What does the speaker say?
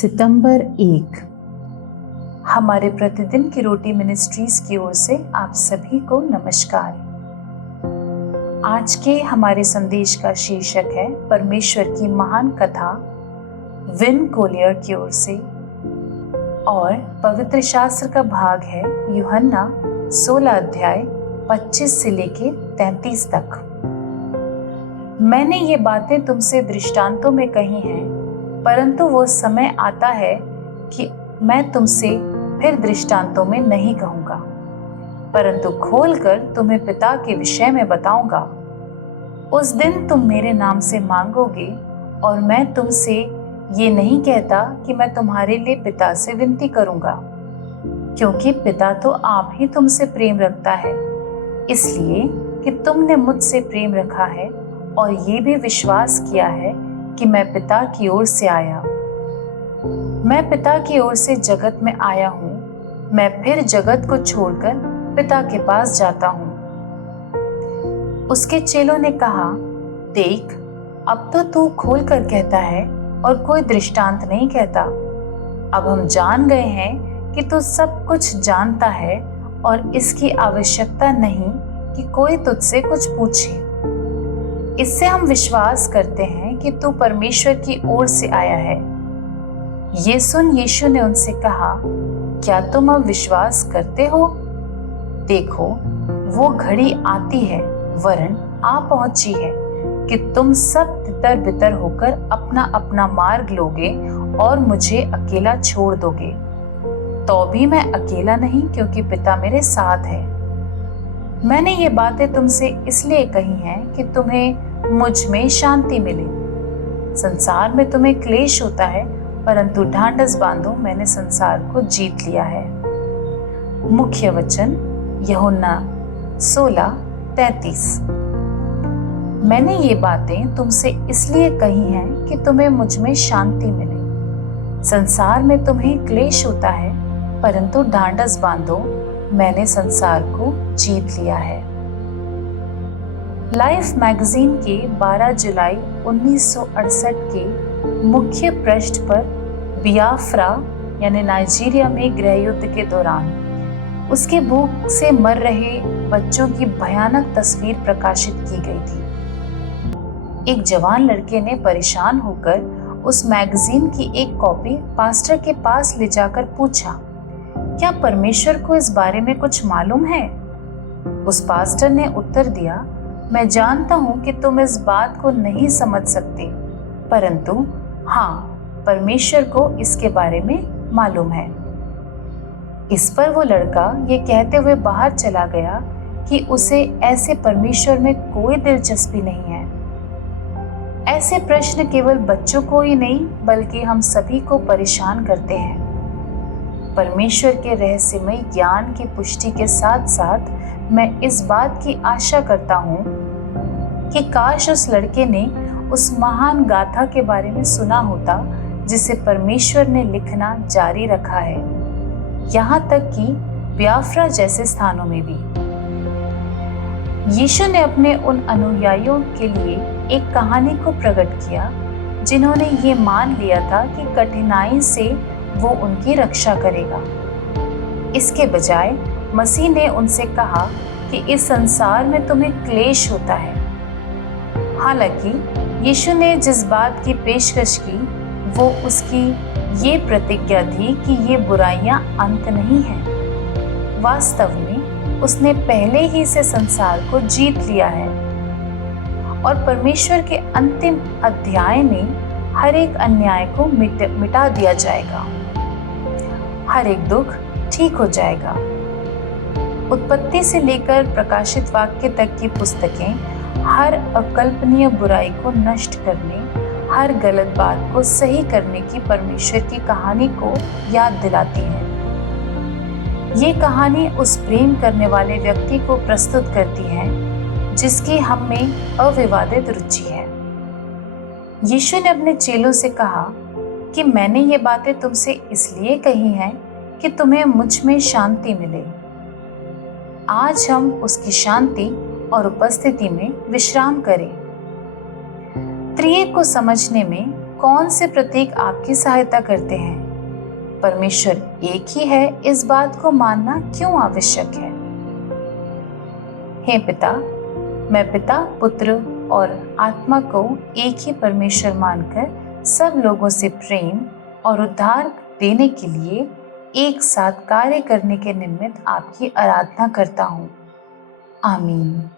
सितंबर 1। हमारे प्रतिदिन की रोटी मिनिस्ट्रीज की ओर से आप सभी को नमस्कार। आज के हमारे संदेश का शीर्षक है परमेश्वर की महान कथा, विन कोलियर की ओर से, और पवित्र शास्त्र का भाग है यूहन्ना 16 अध्याय 25 से लेके 33 तक। मैंने ये बातें तुमसे दृष्टांतों में कही हैं, परंतु वो समय आता है कि मैं तुमसे फिर दृष्टांतों में नहीं कहूँगा, परंतु खोलकर तुम्हें पिता के विषय में बताऊंगा। उस दिन तुम मेरे नाम से मांगोगे, और मैं तुमसे ये नहीं कहता कि मैं तुम्हारे लिए पिता से विनती करूंगा, क्योंकि पिता तो आप ही तुमसे प्रेम रखता है, इसलिए कि तुमने मुझसे प्रेम रखा है और ये भी विश्वास किया है कि मैं पिता की ओर से आया। मैं पिता की ओर से जगत में आया हूँ, मैं फिर जगत को छोड़कर पिता के पास जाता हूँ। उसके चेलों ने कहा, देख, अब तो तू खोल कर कहता है और कोई दृष्टांत नहीं कहता। अब हम जान गए हैं कि तू सब कुछ जानता है और इसकी आवश्यकता नहीं कि कोई तुझसे कुछ पूछे। इससे हम विश्वास करते हैं कि तू परमेश्वर की ओर से आया है। ये सुन यीशु ने उनसे कहा, क्या तुम अब विश्वास करते हो? देखो, वो घड़ी आती है, वरन आ पहुंची है, कि तुम सब तितर बितर होकर अपना अपना मार्ग लोगे और मुझे अकेला छोड़ दोगे। तो भी मैं अकेला नहीं, क्योंकि पिता मेरे साथ है। मैंने ये बातें तुमसे इसलिए कही हैं कि तुम्हें मुझ में शांति मिले। संसार में तुम्हें क्लेश होता है, परंतु ढांढस बांधो, मैंने संसार को जीत लिया है। मुख्य वचन यूहन्ना 16:33। मैंने ये बातें तुमसे इसलिए कही हैं कि तुम्हें मुझ में शांति मिले। संसार में तुम्हें क्लेश होता है, परंतु ढांढस बांधो, मैंने संसार को जीत लिया है। लाइफ मैगजीन के 12 जुलाई 1968 के मुख्य पृष्ठ पर बियाफ्रा यानी नाइजीरिया में गृह युद्ध के दौरान उसके भूख से मर रहे बच्चों की भयानक तस्वीर प्रकाशित की गई थी। एक जवान लड़के ने परेशान होकर उस मैगजीन की एक कॉपी पास्टर के पास ले जाकर पूछा, क्या परमेश्वर को इस बारे में कुछ मालूम है? उस पास्टर ने उत्तर दिया, मैं जानता हूं कि तुम इस बात को नहीं समझ सकते, परंतु हाँ, परमेश्वर को इसके बारे में मालूम है। इस पर वो लड़का ये कहते हुए बाहर चला गया कि उसे ऐसे परमेश्वर में कोई दिलचस्पी नहीं है। ऐसे प्रश्न केवल बच्चों को ही नहीं, बल्कि हम सभी को परेशान करते हैं। परमेश्वर के रहस्यमय ज्ञान की पुष्टि के साथ साथ मैं इस बात की आशा करता हूँ कि काश उस लड़के ने उस महान गाथा के बारे में सुना होता जिसे परमेश्वर ने लिखना जारी रखा है, यहाँ तक कि बियाफ्रा जैसे स्थानों में भी। यीशु ने अपने उन अनुयायियों के लिए एक कहानी को प्रकट किया जिन्होंने ये मान लिया था कि कठिनाई से वो उनकी रक्षा करेगा। इसके बजाय मसीह ने उनसे कहा कि इस संसार में तुम्हें क्लेश होता है। हालांकि यीशु ने जिस बात की पेशकश की, वो उसकी ये प्रतिज्ञा थी कि ये बुराइयां अंत नहीं हैं। वास्तव में उसने पहले ही से संसार को जीत लिया है, और परमेश्वर के अंतिम अध्याय में हर एक अन्याय को मिटा दिया जाएगा। हर एक दुख ठीक हो जाएगा। उत्पत्ति से लेकर प्रकाशित वाक्य तक की पुस्तकें हर अकल्पनीय बुराई को नष्ट करने, हर गलत बात को सही करने की परमेश्वर की कहानी को याद दिलाती है। ये कहानी उस प्रेम करने वाले व्यक्ति को प्रस्तुत करती है जिसकी हम में अविवादित रुचि है। यीशु ने अपने चेलों से कहा कि मैंने ये बातें तुमसे इसलिए कही हैं कि तुम्हें मुझ में शांति मिले। आज हम उसकी शांति और उपस्थिति में विश्राम करें। त्रिएक को समझने में कौन से प्रतीक आपकी सहायता करते हैं? परमेश्वर एक ही है, इस बात को मानना क्यों आवश्यक है? हे पिता, मैं पिता, पुत्र और आत्मा को एक ही परमेश्वर मानकर सब लोगों से प्रेम और उद्धार देने के लिए एक साथ कार्य करने के निमित्त आपकी आराधना करता हूँ। आमीन।